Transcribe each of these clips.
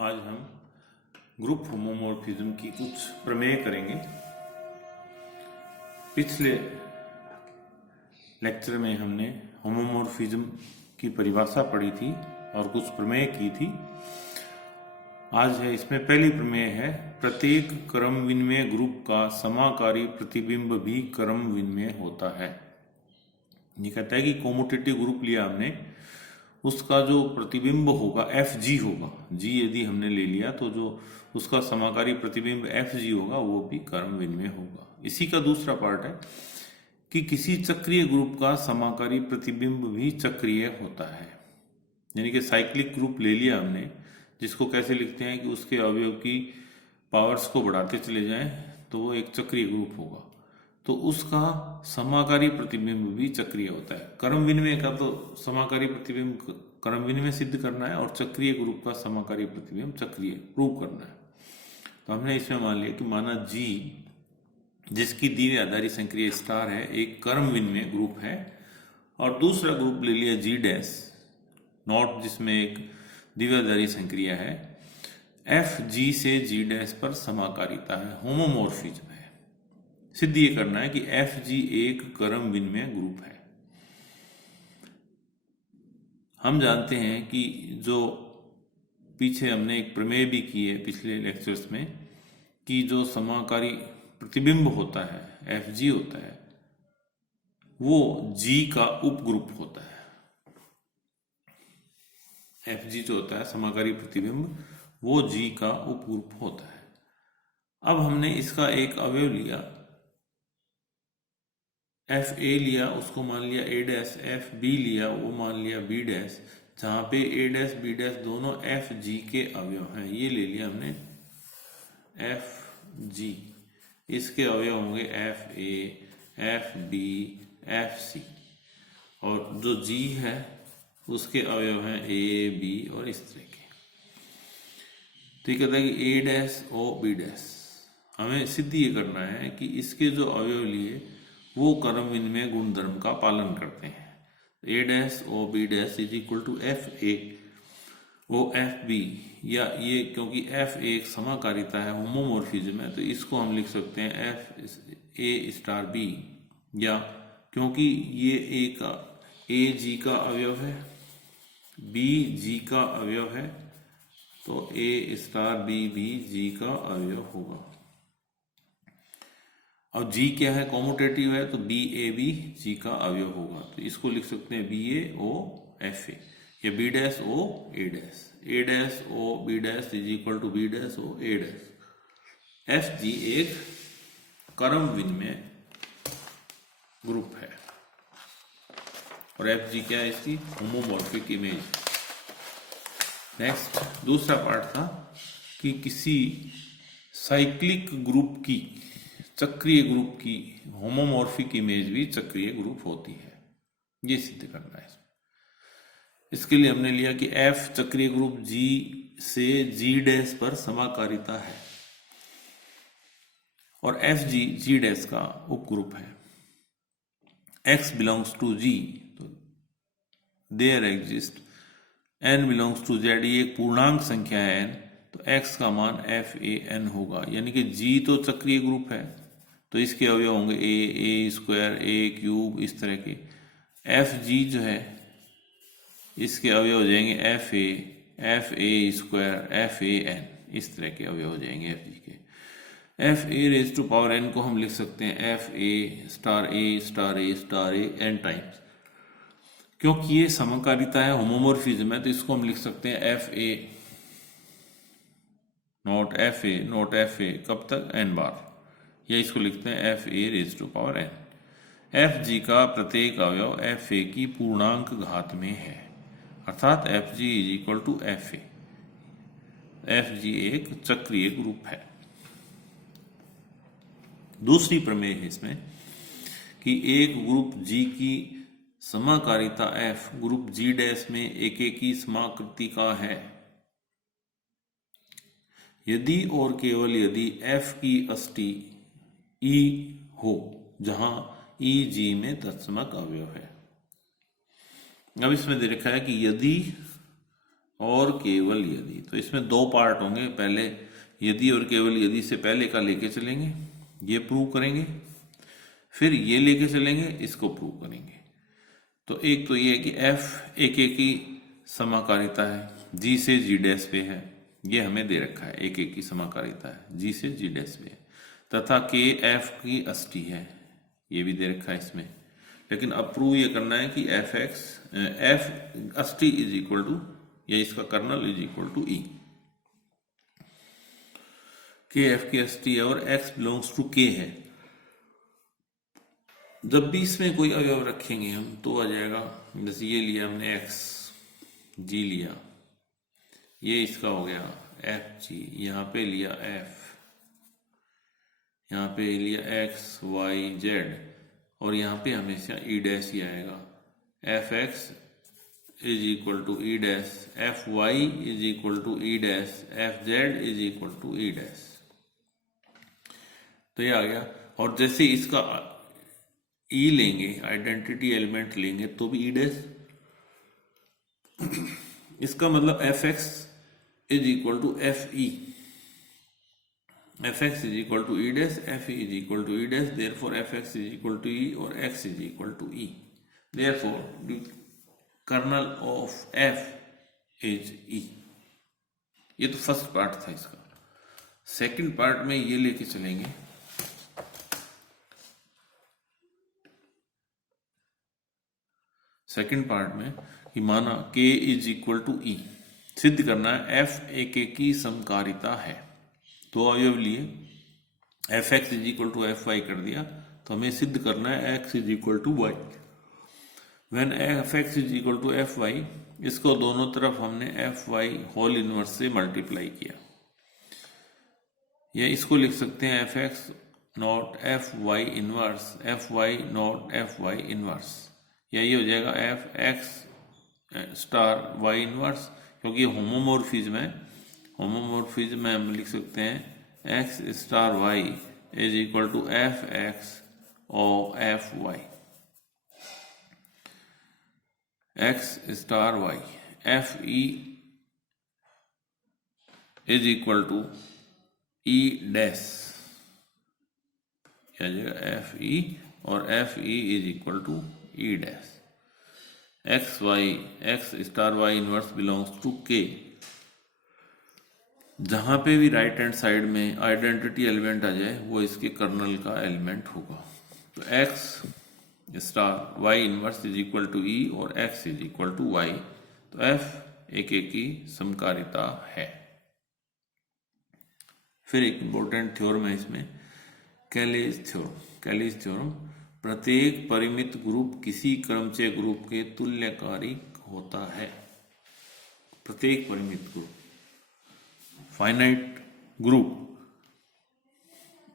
आज हम group homomorphism की कुछ प्रमेय करेंगे। पिछले लेक्चर में हमने होमोमॉर्फिज्म की परिभाषा पढ़ी थी और कुछ प्रमेय की थी। आज है इसमें पहली प्रमेय है, प्रत्येक क्रम विनिमय ग्रुप का समाकारी प्रतिबिंब भी क्रम विनिमय होता है। ये कहता है कि कोमुटेटिव ग्रुप लिया हमने, उसका जो प्रतिबिंब होगा Fg होगा, G यदि हमने ले लिया तो जो उसका समाकारी प्रतिबिंब Fg होगा वो भी क्रम विनिमय होगा। इसी का दूसरा पार्ट है कि किसी चक्रीय ग्रुप का समाकारी प्रतिबिंब भी चक्रीय होता है। यानी कि साइक्लिक ग्रुप ले लिया हमने, जिसको कैसे लिखते हैं कि उसके अवयव की पावर्स को बढ़ाते चले जाएं तो वो एक चक्रीय ग्रुप होगा, तो उसका समाकारी प्रतिबिंब भी चक्रीय होता है। क्रम विनिमय का तो समाकारी प्रतिबिंब क्रम विनिमय सिद्ध करना है और चक्रीय ग्रुप का समाकारी प्रतिबिंब चक्रीय प्रूव करना है। तो हमने इसमें मान लिया कि माना G, जिसकी द्विआधारी संक्रिया स्टार है, एक क्रम विनिमय ग्रुप है, और दूसरा ग्रुप ले लिया G डैश नॉट, जिसमें एक द्विआधारी संक्रिया है। Fg से G डैश पर समाकारिता है, होमोमॉर्फिज्म है। सिद्ध ये करना है कि Fg एक क्रम विनिमय ग्रुप है। हम जानते हैं कि जो पीछे हमने एक प्रमेय भी की है पिछले लेक्चर्स में, कि जो समाकारी प्रतिबिंब होता है Fg होता है, वो G का उपग्रुप होता है। Fg जो होता है समाकारी प्रतिबिंब, वो G का उपग्रुप होता है। अब हमने इसका एक अवयव लिया, Fa लिया, उसको मान लिया A डैश, Fb लिया, वो मान लिया B डैश, जहाँ पे A डैश B डैश दोनों Fg के अवयव हैं। ये ले लिया हमने Fg, इसके अवयव होंगे Fa, Fb, Fc, और जो G है उसके अवयव हैं A, B और इस तरह के। तो ये कहता है कि A dash O B dash, हमें सिद्ध ये करना है कि इसके जो अवयव लिए वो क्रम विनिमय गुणधर्म का पालन करते हैं। A dash O B dash is equal to Fa O Fb, या ये क्योंकि F एक समाकारिता है, होमोमॉर्फिज्म है, तो इसको हम लिख सकते हैं F A स्टार B, या क्योंकि ये A G का अवयव है, B G का अवयव है, तो A स्टार B भी G का अवयव होगा। अब G क्या है, कॉम्यूटेटिव है, तो BA भी G का अवयव होगा। तो इसको लिख सकते हैं BA O FA, या B dash O A dash, A dash O B dash is equal to B dash O A dash. Fg एक क्रम विनिमय ग्रुप है, और Fg क्या है, इसकी होमोमॉर्फिक इमेज। नेक्स्ट दूसरा पार्ट था कि किसी साइक्लिक ग्रुप की, चक्रीय ग्रुप की होमोमॉर्फिक इमेज भी चक्रीय ग्रुप होती है। ये सिद्ध करना है। इसके लिए हमने लिया कि F चक्रीय ग्रुप G से G डैश पर समाकारिता है, और Fg G डैश का उपग्रुप है। X बिलोंग्स टू G, तो there exist n belongs to Z, ये एक पूर्णांक संख्या है n, तो x का मान FAN होगा। यानी कि G तो चक्रीय ग्रुप है, तो इसके अवयव होंगे A स्क्वायर, A क्यूब, इस तरह के। Fg जो है इसके अवयव हो जाएंगे FA स्क्वायर, FAN, इस तरह के अवयव हो जाएंगे Fg के। FA raise to power n को हम लिख सकते हैं FA star A star A star A n times, क्योंकि ये समकारिता है, होमोमॉर्फिज्म है, तो इसको हम लिख सकते हैं FA नॉट FA कब तक, n बार, या इसको लिखते हैं FA raise to power n। Fg का प्रत्येक अवयव FA की पूर्णांक घात में है, अर्थात Fg is equal to FA। Fg एक चक्रीय ग्रुप है। दूसरी प्रमेय है इसमें कि एक ग्रुप G की समाकारिता F ग्रुप G डैश में एकेकी समाकृति का है, यदि और केवल यदि F की अष्टी E हो, जहां E G में तत्समक अवयव है। अब इसमें दे रखा है कि यदि और केवल यदि। तो इसमें दो पार्ट होंगे, पहले यदि और केवल यदि से पहले का लेके चलेंगे, ये प्रूव करेंगे, फिर ये लेके चलेंगे, इसको प्रूव करेंगे। तो एक तो ये है कि एफ एक की समाकारिता है, जी से जी डैश पे है, ये हमें दे रखा है, एक की समाकारिता है, जी से जी डैश पे है, तथा के एफ की अष्टी है, ये भी दे रखा है इसमें। लेकिन अब प्रूव ये करना है कि एफ अष्टी इज इक्वल टू, या इसका kernel is equal to E. के एफ की अष्टी है और एक्स बिलोंग्स टू के है। जब भी इसमें कोई अवयव रखेंगे हम तो आ जाएगा, जैसे ये लिया हमने एक्स, जी लिया, ये इसका हो गया एफ जी, यहाँ पे लिया एफ, यहाँ पे लिया एक्स वाई जेड, और यहाँ पे हमेशा ई डैश ही आएगा। F X is equal to E dash, F Y is equal to E dash, F Z is equal to E dash. तो ये आ गया। और जैसे इसका ई लेंगे, आइडेंटिटी एलिमेंट लेंगे, तो भी ई डैश, इसका मतलब F X is equal to F E, F X is equal to E dash, F E is equal to E dash, therefore F X is equal to E और X is equal to E, therefore kernel of F is E. ये तो first part था इसका। Second part में ये लेके चलेंगे, second part में कि माना k इज इक्वल टू ई, सिद्ध करना है एफ एक की समकारिता है। तो अवयव लिए, F X is equal to F Y कर दिया, तो हमें सिद्ध करना है X is equal to Y. When F X is equal to F Y, इसको दोनों तरफ हमने एफ वाई होल इनवर्स से मल्टीप्लाई किया, या इसको लिख सकते हैं F X not F Y inverse, F Y not F Y inverse, या ये हो जाएगा F X star Y inverse, क्योंकि होमोमोर्फिज्म है, होमोमोर्फिज्म में हम लिख सकते हैं X star Y is equal to F X और F Y, X star Y, F E is equal to E dash, क्या जाएगा एफ ई और F E is equal to E dash, X Y, X star Y inverse belongs to K. जहां पे भी right hand side में identity element आ जाए वो इसके कर्नल का एलिमेंट होगा। तो X star Y inverse is equal to E और X is equal to Y, तो एफ एक की समकारिता है। फिर एक इंपॉर्टेंट थ्योरम है इसमें, कैलेज थ्योरम। कैलेज थ्योरम, प्रत्येक परिमित ग्रुप किसी क्रमचय ग्रुप के तुल्यकारी होता है। प्रत्येक परिमित group, finite group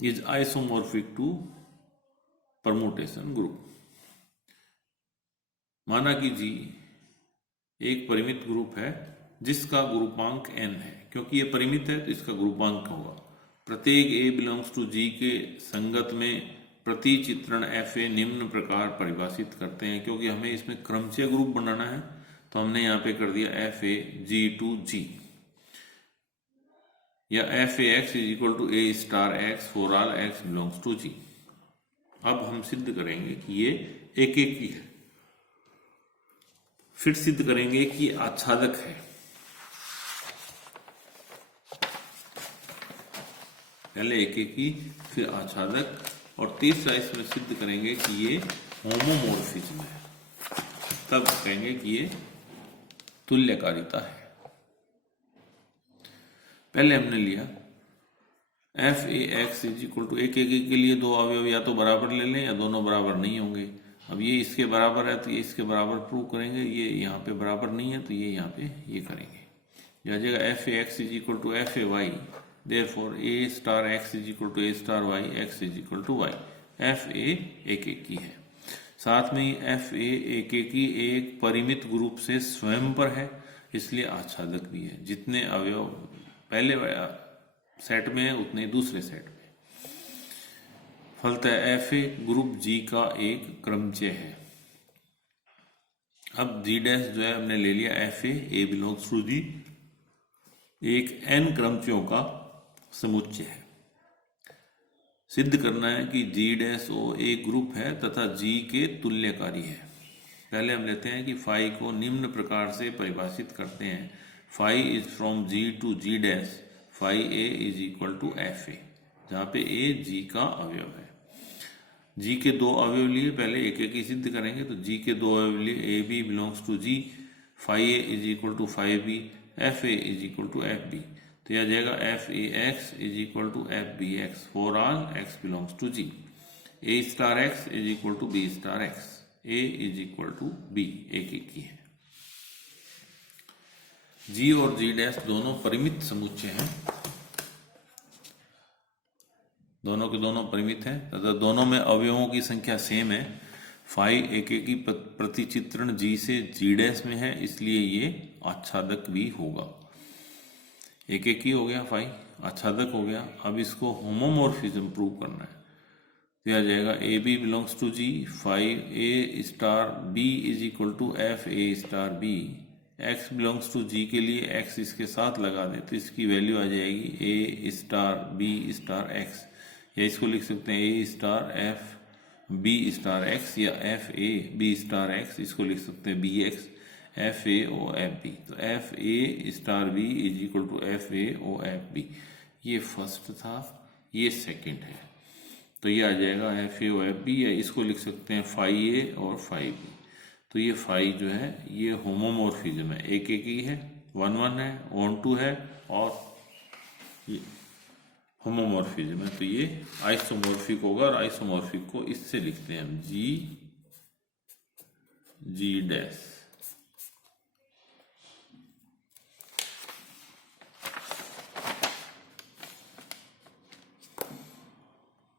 is isomorphic to permutation group. माना कि जी एक परिमित ग्रुप है जिसका ग्रुपांक n है, क्योंकि ये परिमित है तो इसका ग्रुपांक होगा। प्रत्येक a बिलोंग्स टू g के संगत में प्रतिचित्रण एफ ए निम्न प्रकार परिभाषित करते हैं। क्योंकि हमें इसमें क्रमचय ग्रुप बनाना है तो हमने यहाँ पे कर दिया F A ji to G, या F A X is equal to A star X for all X belongs to G. अब हम सिद्ध करेंगे कि ये एक की है, फिर सिद्ध करेंगे कि आच्छादक है। पहले एक की, फिर आच्छादक, और तीसरा इसमें सिद्ध करेंगे कि ये होमोमोर्फिज्म है, तब कहेंगे कि ये तुल्यकारिता है। पहले हमने लिया F A X is equal to, एक के लिए दो अवयव या तो बराबर ले लें या दोनों बराबर नहीं होंगे। अब ये इसके बराबर है तो ये इसके बराबर प्रूव करेंगे, ये यहाँ पे बराबर नहीं है तो ये यहाँ पे ये करेंगे। यह जगह F A X is equal to F A Y, therefore A star X is equal to A star Y, X is equal to Y. F A एक की है, साथ में ही एफ ए एक की एक परिमित ग्रुप से स्वयं पर है, इसलिए आच्छादक भी है। जितने अवयव पहले सेट में है उतने दूसरे सेट में। फलतः एफ ए ग्रुप जी का एक क्रमचय है। अब जी डैश जो है हमने ले लिया एफ ए बिलोंग्स टू जी एक एन क्रमचियों का समुच्चय है। सिद्ध करना है कि जी डैश ओ एक ग्रुप है तथा जी के तुल्यकारी है। पहले हम लेते हैं कि फाई को निम्न प्रकार से परिभाषित करते हैं। Phi is from G to G dash phi A is equal to F A, जहाँ पे ए जी का अवयव है। जी के दो अवयव लिए, पहले एक एक ही सिद्ध करेंगे। तो जी के दो अवयव लिए A B belongs to G, phi A is equal to phi B, F A is equal to F B. तो यह आ जाएगा F A X is equal to F B X for all X belongs to G. A star X is equal to B star X, A is equal to B, एक एक ही है। जी और जी dash दोनों परिमित समुच्चय हैं, दोनों के दोनों परिमित हैं तथा दोनों में अवयवों की संख्या सेम है। फाई एक एक ही प्रतिचित्रण जी से जी डैश में है, इसलिए ये आच्छादक भी होगा। एक एक ही हो गया, फाई आच्छादक हो गया। अब इसको होमोमॉर्फिज्म प्रूव करना है। तो आ जाएगा A B belongs to G, phi A star B is equal to F A star B. X belongs to G के लिए एक्स इसके साथ लगा दे तो इसकी वैल्यू आ जाएगी A star B star X, या इसको लिख सकते हैं A star F B star X या F A B star X, इसको लिख सकते हैं B X F A O F B. तो F A star B is equal to F A O F B. ये फर्स्ट था, ये second है। तो ये आ जाएगा F A O F B, या इसको लिख सकते हैं फाई ए और फाई बी। तो ये फाई जो है ये होमोमॉर्फिज्म है, एक एक ही है, 1 1 है, ऑन टू है और ये होमोमॉर्फिज्म है। तो ये आइसोमॉर्फिक होगा और आइसोमॉर्फिक को इससे लिखते हैं हम जी जी डैश।